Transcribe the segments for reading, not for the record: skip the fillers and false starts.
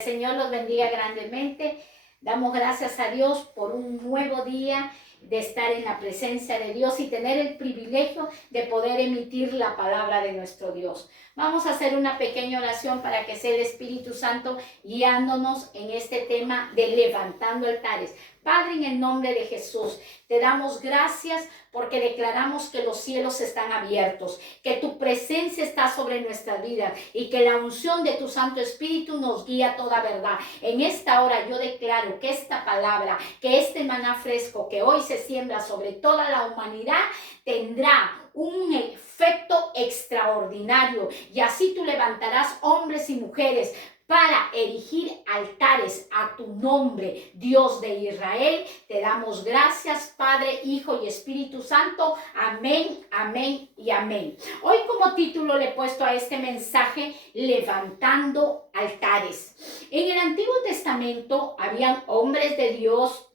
El Señor los bendiga grandemente. Damos gracias a Dios por un nuevo día de estar en la presencia de Dios y tener el privilegio de poder emitir la palabra de nuestro Dios. Vamos a hacer una pequeña oración para que sea el Espíritu Santo guiándonos en este tema de levantando altares. Padre, en el nombre de Jesús, te damos gracias porque declaramos que los cielos están abiertos, que tu presencia está sobre nuestra vida y que la unción de tu Santo Espíritu nos guía a toda verdad. En esta hora yo declaro que esta palabra, que este maná fresco que hoy se siembra sobre toda la humanidad, tendrá un efecto extraordinario y así tú levantarás hombres y mujeres para erigir altares a tu nombre, Dios de Israel. Te damos gracias, Padre, Hijo y Espíritu Santo. Amén, amén y amén. Hoy como título le he puesto a este mensaje, levantando altares. En el Antiguo Testamento habían hombres de Dios,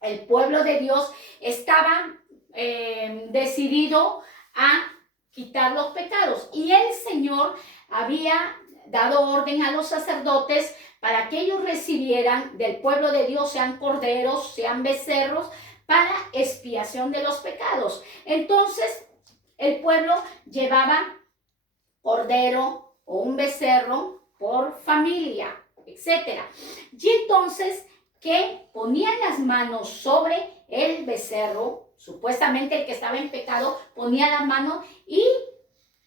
el pueblo de Dios estaba decidido a quitar los pecados y el Señor había dado orden a los sacerdotes para que ellos recibieran del pueblo de Dios, sean corderos, sean becerros, para expiación de los pecados. Entonces, el pueblo llevaba cordero o un becerro por familia, etc. Y entonces, que ponían las manos sobre el becerro, supuestamente el que estaba en pecado, ponía la mano y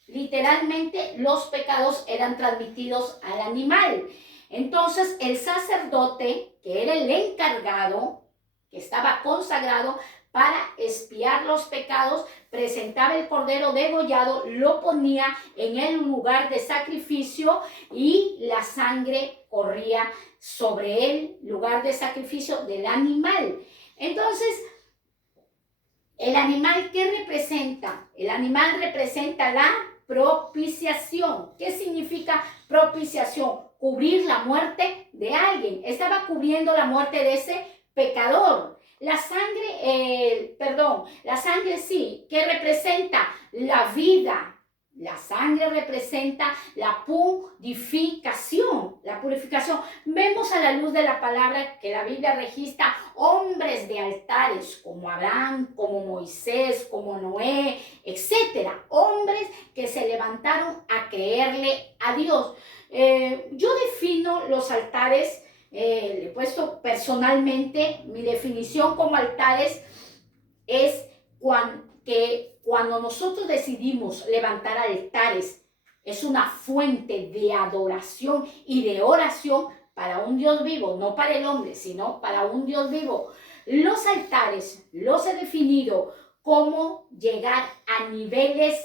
literalmente los pecados eran transmitidos al animal. Entonces el sacerdote, que era el encargado, que estaba consagrado para expiar los pecados, presentaba el cordero degollado, lo ponía en el lugar de sacrificio y la sangre corría sobre el lugar de sacrificio del animal. Entonces, ¿el animal qué representa? El animal representa la propiciación. ¿Qué significa propiciación? Cubrir la muerte de alguien. Estaba cubriendo la muerte de ese pecador. La sangre sí, ¿qué representa? La vida. La sangre representa la purificación. Vemos a la luz de la palabra que la Biblia registra hombres de altares como Abraham, como Moisés, como Noé, etcétera. Hombres que se levantaron a creerle a Dios. Yo defino los altares, le he puesto personalmente, mi definición como altares es cuando nosotros decidimos levantar altares, es una fuente de adoración y de oración para un Dios vivo, no para el hombre, sino para un Dios vivo. Los altares los he definido como llegar a niveles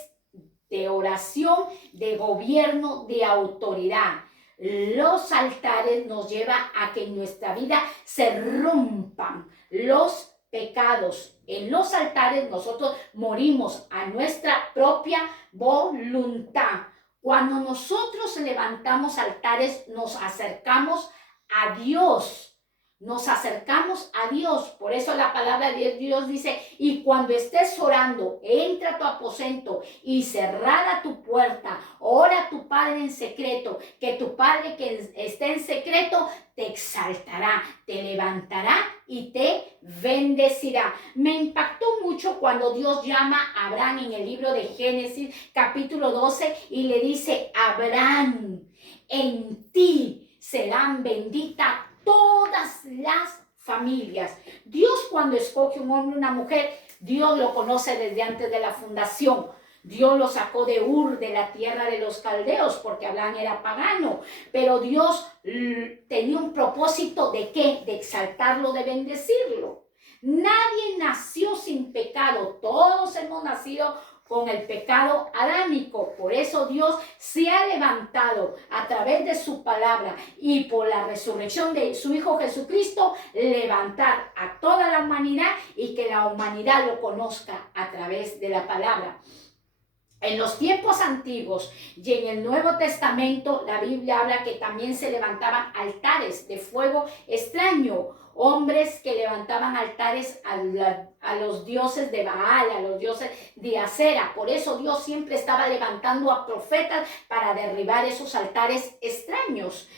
de oración, de gobierno, de autoridad. Los altares nos llevan a que en nuestra vida se rompan los pecados. En los altares nosotros morimos a nuestra propia voluntad. Cuando nosotros levantamos altares, nos acercamos a Dios. Nos acercamos a Dios. Por eso la palabra de Dios dice, y cuando estés orando, entra a tu aposento y cerrada tu puerta, ora a tu Padre en secreto, que tu Padre que esté en secreto te exaltará, te levantará y te bendecirá. Me impactó mucho cuando Dios llama a Abraham en el libro de Génesis, capítulo 12, y le dice, Abraham, en ti serán benditas todas las familias. Dios cuando escoge un hombre y una mujer, Dios lo conoce desde antes de la fundación. Dios lo sacó de Ur, de la tierra de los caldeos, porque Abraham era pagano. Pero Dios tenía un propósito ¿de qué? De exaltarlo, de bendecirlo. Nadie nació sin pecado. Todos hemos nacido con el pecado adámico. Por eso Dios se ha levantado a través de su palabra y por la resurrección de su Hijo Jesucristo, levantar a toda la humanidad y que la humanidad lo conozca a través de la palabra. En los tiempos antiguos y en el Nuevo Testamento, la Biblia habla que también se levantaban altares de fuego extraño, hombres que levantaban altares a los dioses de Baal, a los dioses de Acera. Por eso Dios siempre estaba levantando a profetas para derribar esos altares extraños.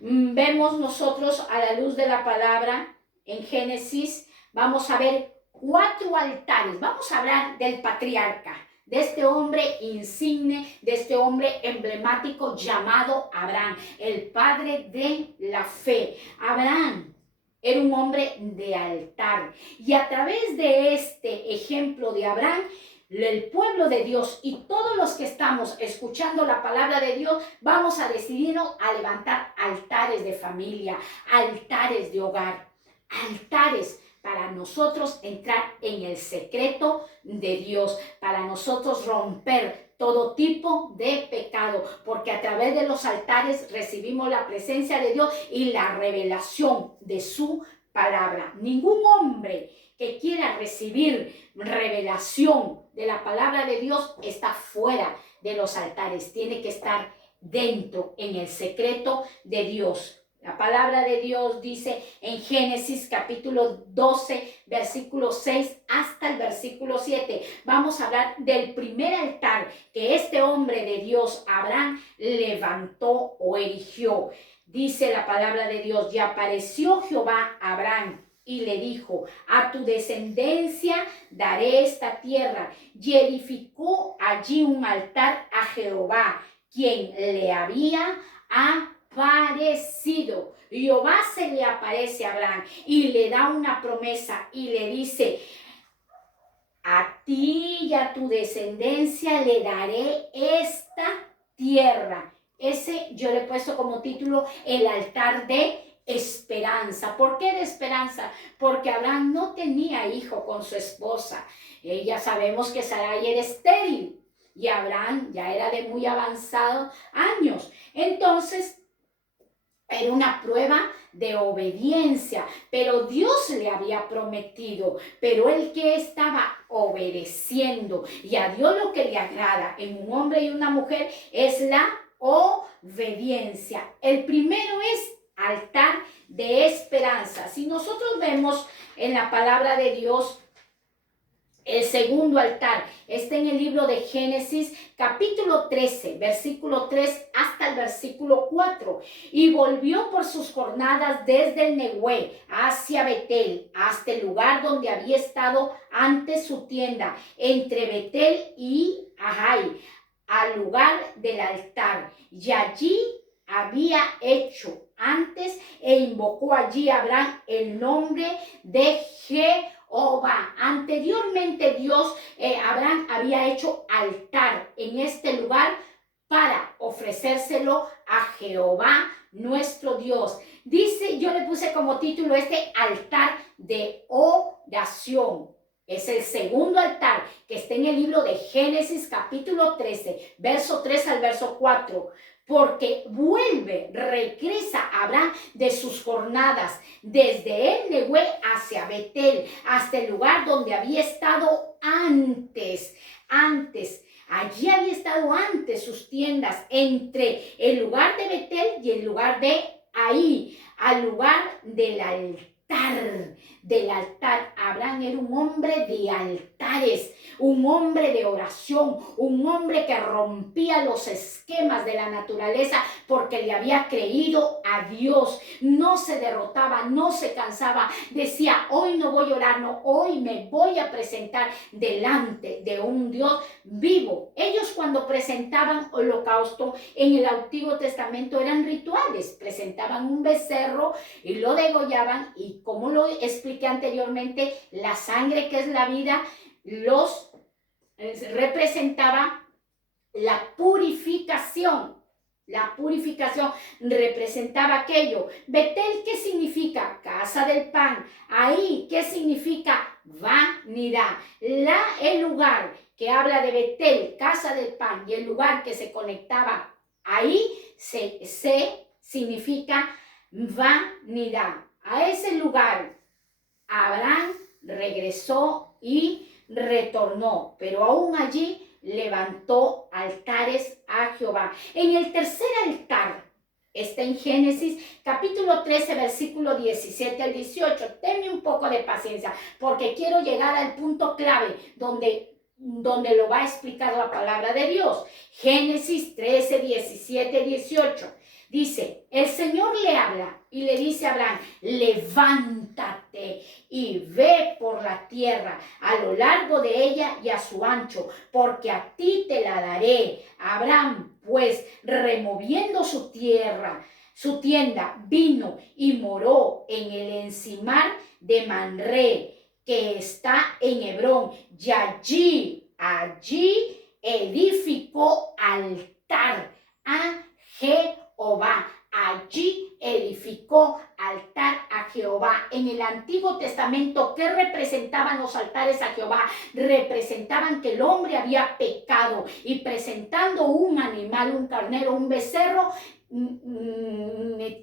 vemos nosotros a la luz de la palabra en Génesis, vamos a ver 4 altares. Vamos a hablar del patriarca, de este hombre insigne, de este hombre emblemático llamado Abraham, el padre de la fe. Abraham era un hombre de altar, y a través de este ejemplo de Abraham, el pueblo de Dios y todos los que estamos escuchando la palabra de Dios, vamos a decidirnos a levantar altares de familia, altares de hogar, altares para nosotros entrar en el secreto de Dios, para nosotros romper todo tipo de pecado, porque a través de los altares recibimos la presencia de Dios y la revelación de su palabra. Ningún hombre que quiera recibir revelación de la palabra de Dios está fuera de los altares, tiene que estar dentro, en el secreto de Dios. La palabra de Dios dice en Génesis capítulo 12, versículo 6 hasta el versículo 7. Vamos a hablar del primer altar que este hombre de Dios, Abraham, levantó o erigió. Dice la palabra de Dios: y apareció Jehová a Abraham y le dijo: a tu descendencia daré esta tierra. Y edificó allí un altar a Jehová, quien le había aparecido. Jehová se le aparece a Abraham y le da una promesa y le dice: a ti y a tu descendencia le daré esta tierra. Ese yo le he puesto como título el altar de esperanza. ¿Por qué de esperanza? Porque Abraham no tenía hijo con su esposa. Ya sabemos que Sarai era estéril y Abraham ya era de muy avanzados años. Entonces, era una prueba de obediencia, pero Dios le había prometido, pero él que estaba obedeciendo, y a Dios lo que le agrada en un hombre y una mujer es la obediencia. El primero es altar de esperanza. Si nosotros vemos en la palabra de Dios, el segundo altar está en el libro de Génesis, capítulo 13, versículo 3 hasta el versículo 4. Y volvió por sus jornadas desde el Nehué hacia Betel, hasta el lugar donde había estado antes su tienda, entre Betel y Ajai, al lugar del altar. Y allí había hecho antes e invocó allí a Abraham el nombre de Jehová. Anteriormente Dios, Abraham había hecho altar en este lugar para ofrecérselo a Jehová nuestro Dios. Dice, yo le puse como título este altar de oración. Es el segundo altar que está en el libro de Génesis capítulo 13, verso 3 al verso 4. Porque regresa Abraham de sus jornadas desde el Nehué hacia Betel, hasta el lugar donde había estado antes. Allí había estado antes sus tiendas, entre el lugar de Betel y el lugar de Ahí, al lugar del altar. Abraham era un hombre de altares, un hombre de oración, un hombre que rompía los esquemas de la naturaleza porque le había creído a Dios. No se derrotaba, no se cansaba. Decía: hoy no voy a orar, no, hoy me voy a presentar delante de un Dios vivo. Ellos, cuando presentaban holocausto en el Antiguo Testamento, eran rituales. Presentaban un becerro y lo degollaban, y como lo expliqué anteriormente, la sangre, que es la vida, los representaba la purificación. La purificación representaba aquello. Betel, ¿qué significa? Casa del pan. Ahí, ¿qué significa? Vanidad. El lugar que habla de Betel, casa del pan, y el lugar que se conectaba ahí, significa vanidad. A ese lugar Abraham regresó y retornó, pero aún allí levantó altares a Jehová. En el tercer altar está en Génesis capítulo 13, versículo 17 al 18. Tenme un poco de paciencia porque quiero llegar al punto clave donde lo va a explicar la palabra de Dios. Génesis 13, 17, 18. Dice, el Señor le habla y le dice a Abraham, levántate y ve por la tierra a lo largo de ella y a su ancho, porque a ti te la daré. Abraham, pues, removiendo su tienda, vino y moró en el encimar de Manré, que está en Hebrón, y allí edificó altar a Jehová. Allí edificó altar a Jehová. En el Antiguo Testamento, ¿qué representaban los altares a Jehová? Representaban que el hombre había pecado y presentando un animal, un carnero, un becerro,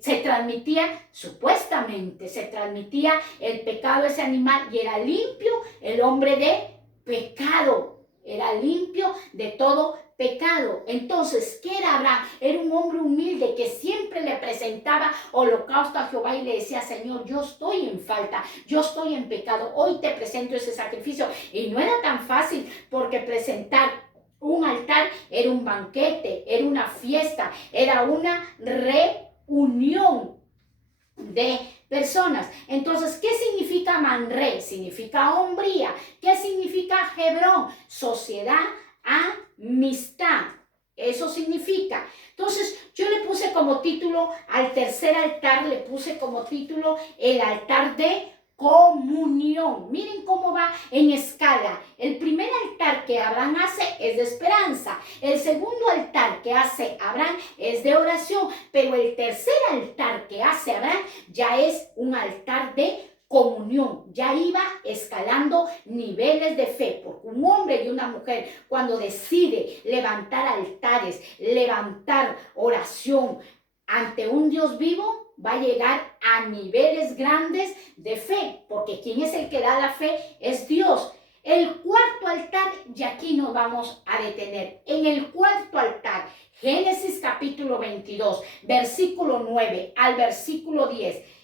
se transmitía, supuestamente se transmitía el pecado de ese animal y era limpio el hombre de pecado, era limpio de todo pecado. Entonces, ¿qué era Abraham? Era un hombre humilde que siempre le presentaba holocausto a Jehová y le decía, Señor, yo estoy en falta, yo estoy en pecado, hoy te presento ese sacrificio. Y no era tan fácil, porque presentar un altar era un banquete, era una fiesta, era una reunión de personas. Entonces, ¿qué significa Manré? Significa hombría. ¿Qué significa Hebrón? Sociedad, amistad. Eso significa. Entonces, yo le puse como título al tercer altar, le puse como título el altar de comunión. Miren cómo va en escala. El primer altar que Abraham hace es de esperanza. El segundo altar que hace Abraham es de oración. Pero el tercer altar que hace Abraham ya es un altar de comunión. Ya iba escalando niveles de fe, porque un hombre y una mujer, cuando decide levantar altares, levantar oración ante un Dios vivo, va a llegar a niveles grandes de fe, porque quien es el que da la fe es Dios. El cuarto altar, y aquí nos vamos a detener. En el cuarto altar, Génesis capítulo 22, versículo 9 al versículo 10.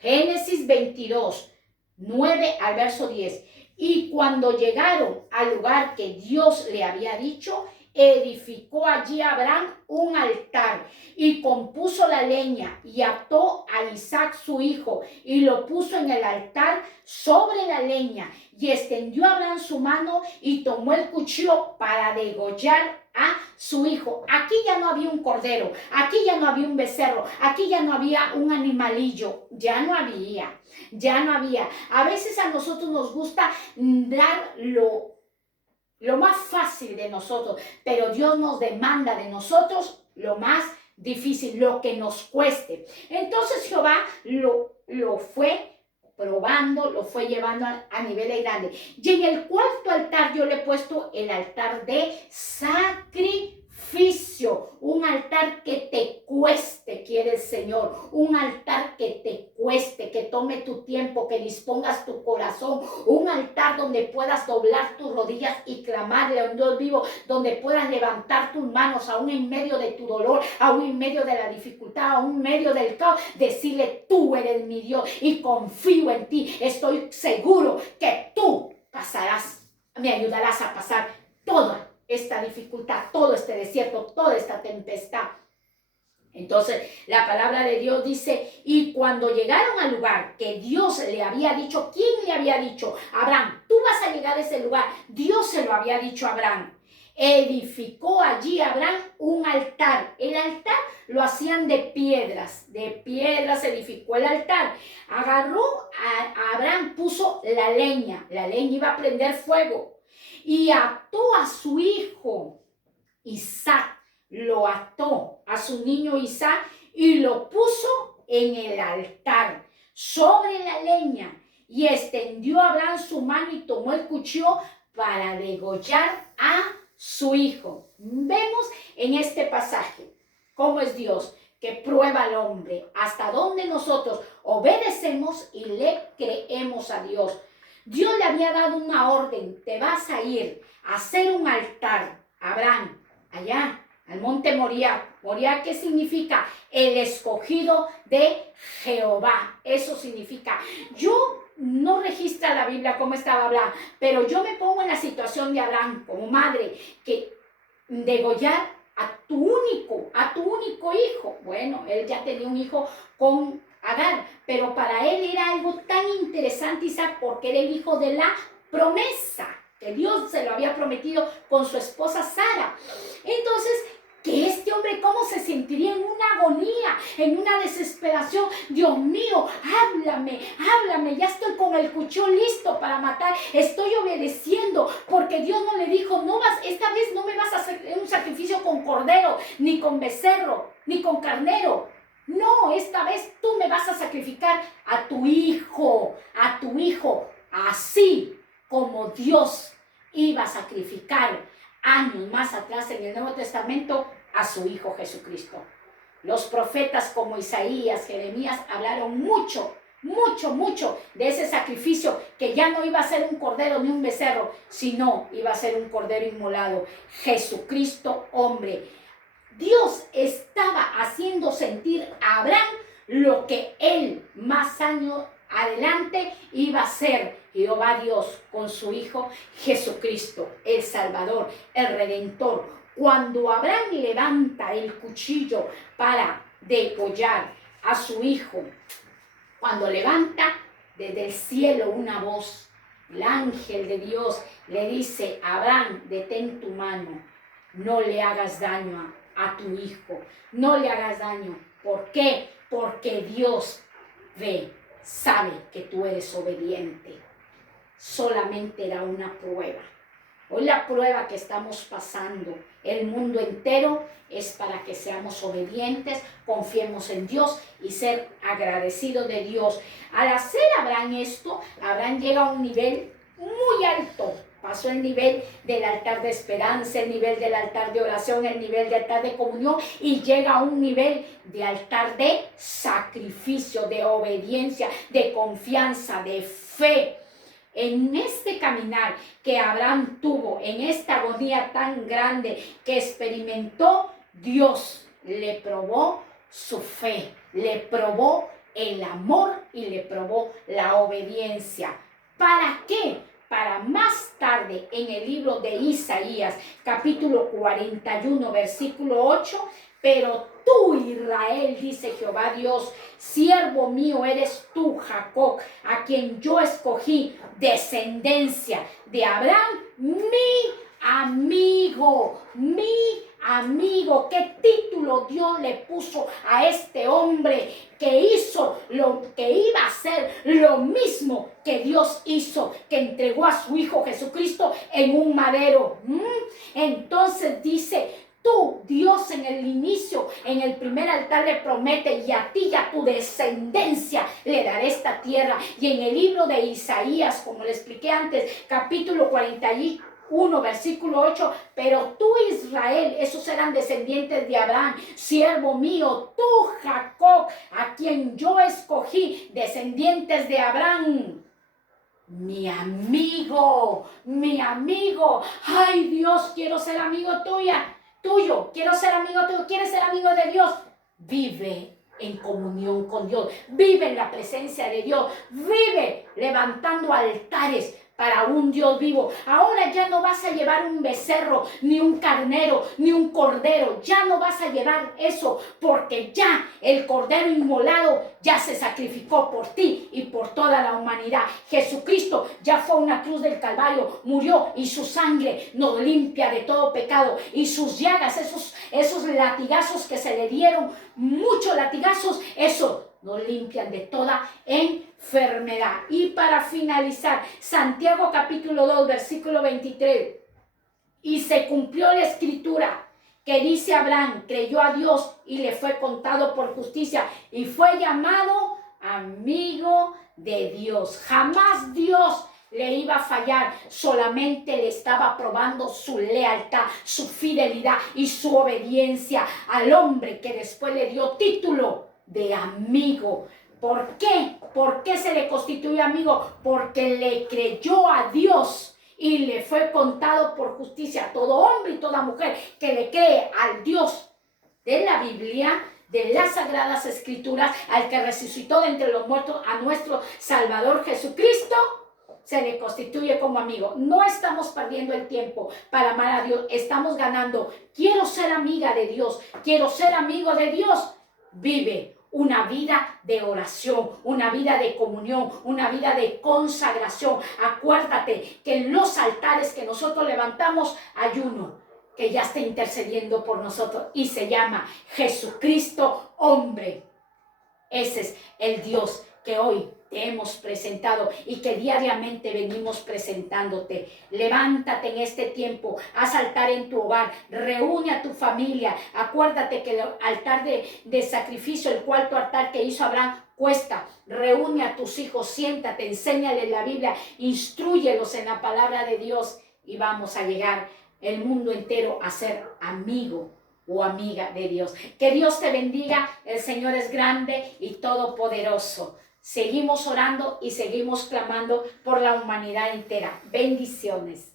Génesis 22, 9 al verso 10. Y cuando llegaron al lugar que Dios le había dicho, edificó allí Abraham un altar y compuso la leña y ató a Isaac su hijo y lo puso en el altar sobre la leña, y extendió Abraham su mano y tomó el cuchillo para degollar a su hijo. Aquí ya no había un cordero, aquí ya no había un becerro, aquí ya no había un animalillo, ya no había. A veces a nosotros nos gusta dar lo más fácil de nosotros, pero Dios nos demanda de nosotros lo más difícil, lo que nos cueste. Entonces Jehová lo fue probando, lo fue llevando a niveles grandes. Y en el cuarto altar yo le he puesto el altar de sacrificio, un altar que te cueste, quiere el Señor, un altar que te cueste, que tome tu tiempo, que dispongas tu corazón, un altar donde puedas doblar tus rodillas y clamarle a un Dios vivo, donde puedas levantar tus manos aún en medio de tu dolor, aún en medio de la dificultad, aún en medio del caos, decirle, tú eres mi Dios y confío en ti, estoy seguro que tú pasarás, me ayudarás a pasar toda esta dificultad, todo este desierto, toda esta tempestad. Entonces la palabra de Dios dice, y cuando llegaron al lugar que Dios le había dicho, ¿quién le había dicho? Abraham, tú vas a llegar a ese lugar. Dios se lo había dicho a Abraham. Edificó allí Abraham un altar. El altar lo hacían de piedras edificó el altar. Agarró a Abraham, puso la leña iba a prender fuego, y ató a su hijo Isaac. Lo ató a su niño Isaac y lo puso en el altar sobre la leña, y extendió Abraham su mano y tomó el cuchillo para degollar a su hijo. Vemos en este pasaje cómo es Dios, que prueba al hombre, hasta dónde nosotros obedecemos y le creemos a Dios. Dios le había dado una orden, te vas a ir a hacer un altar, Abraham, allá al monte Moriah. Moriah, ¿qué significa? El escogido de Jehová. Eso significa. Yo no registra la Biblia cómo estaba Abraham, pero yo me pongo en la situación de Abraham como madre, que degollar a tu único hijo. Bueno, él ya tenía un hijo con Agar, pero para él era algo tan interesante, Isaac, porque era el hijo de la promesa, que Dios se lo había prometido con su esposa Sara. Entonces, que este hombre cómo se sentiría en una agonía, en una desesperación. Dios mío, háblame, ya estoy con el cuchillo listo para matar, estoy obedeciendo, porque Dios no le dijo, esta vez no me vas a hacer un sacrificio con cordero, ni con becerro, ni con carnero. No, esta vez tú me vas a sacrificar a tu hijo, así como Dios iba a sacrificar años más atrás en el Nuevo Testamento a su Hijo Jesucristo. Los profetas como Isaías, Jeremías hablaron mucho de ese sacrificio, que ya no iba a ser un cordero ni un becerro, sino iba a ser un cordero inmolado. Jesucristo, hombre. Dios estaba haciendo sentir a Abraham lo que él más años adelante iba a ser Jehová Dios con su Hijo Jesucristo, el Salvador, el Redentor. Cuando Abraham levanta el cuchillo para degollar a su hijo, cuando levanta desde el cielo una voz, el ángel de Dios le dice, Abraham, detén tu mano, no le hagas daño a tu hijo, no le hagas daño. ¿Por qué? Porque Dios sabe que tú eres obediente. Solamente era una prueba. Hoy la prueba que estamos pasando, el mundo entero, es para que seamos obedientes, confiemos en Dios y ser agradecidos de Dios. Al hacer Abraham esto, Abraham llega a un nivel muy alto. Pasó el nivel del altar de esperanza, el nivel del altar de oración, el nivel del altar de comunión, y llega a un nivel de altar de sacrificio, de obediencia, de confianza, de fe. En este caminar que Abraham tuvo, en esta agonía tan grande que experimentó, Dios le probó su fe, le probó el amor y le probó la obediencia. ¿Para qué? Para más tarde en el libro de Isaías, capítulo 41, versículo 8, pero tú, Israel, dice Jehová Dios, siervo mío eres tú, Jacob, a quien yo escogí, descendencia de Abraham, mi amigo. ¿Qué título Dios le puso a este hombre que hizo lo que iba a hacer, lo mismo que Dios hizo, que entregó a su Hijo Jesucristo en un madero? Entonces dice, tú, Dios, en el inicio, en el primer altar le promete, y a ti y a tu descendencia le daré esta tierra. Y en el libro de Isaías, como le expliqué antes, capítulo 41, versículo 8, pero tú, Israel, esos eran descendientes de Abraham, siervo mío, tú, Jacob, a quien yo escogí, descendientes de Abraham. Mi amigo, ay Dios, quiero ser amigo tuyo, quiero ser amigo tuyo, ¿quieres ser amigo de Dios? Vive en comunión con Dios, vive en la presencia de Dios, vive levantando altares para un Dios vivo. Ahora ya no vas a llevar un becerro, ni un carnero, ni un cordero. Ya no vas a llevar eso, porque ya el cordero inmolado ya se sacrificó por ti y por toda la humanidad. Jesucristo ya fue a una cruz del Calvario, murió, y su sangre nos limpia de todo pecado. Y sus llagas, esos latigazos que se le dieron, muchos latigazos, eso nos limpian de toda enfermedad. Y para finalizar, Santiago capítulo 2, versículo 23. Y se cumplió la escritura que dice, Abraham creyó a Dios y le fue contado por justicia y fue llamado amigo de Dios. Jamás Dios le iba a fallar, solamente le estaba probando su lealtad, su fidelidad y su obediencia al hombre que después le dio título de amigo. ¿Por qué? ¿Por qué se le constituyó amigo? Porque le creyó a Dios y le fue contado por justicia. Todo hombre y toda mujer que le cree al Dios de la Biblia, de las Sagradas Escrituras, al que resucitó de entre los muertos, a nuestro Salvador Jesucristo, se le constituye como amigo. No estamos perdiendo el tiempo para amar a Dios, estamos ganando. Quiero ser amiga de Dios, quiero ser amigo de Dios. Vive una vida de oración, una vida de comunión, una vida de consagración. Acuérdate que en los altares que nosotros levantamos hay uno que ya está intercediendo por nosotros y se llama Jesucristo hombre. Ese es el Dios que hoy te hemos presentado y que diariamente venimos presentándote. Levántate en este tiempo, haz altar en tu hogar, reúne a tu familia. Acuérdate que el altar de sacrificio, el cuarto altar que hizo Abraham, cuesta. Reúne a tus hijos, siéntate, enséñales la Biblia, instrúyelos en la palabra de Dios y vamos a llegar el mundo entero a ser amigo o amiga de Dios. Que Dios te bendiga, el Señor es grande y todopoderoso. Seguimos orando y seguimos clamando por la humanidad entera. Bendiciones.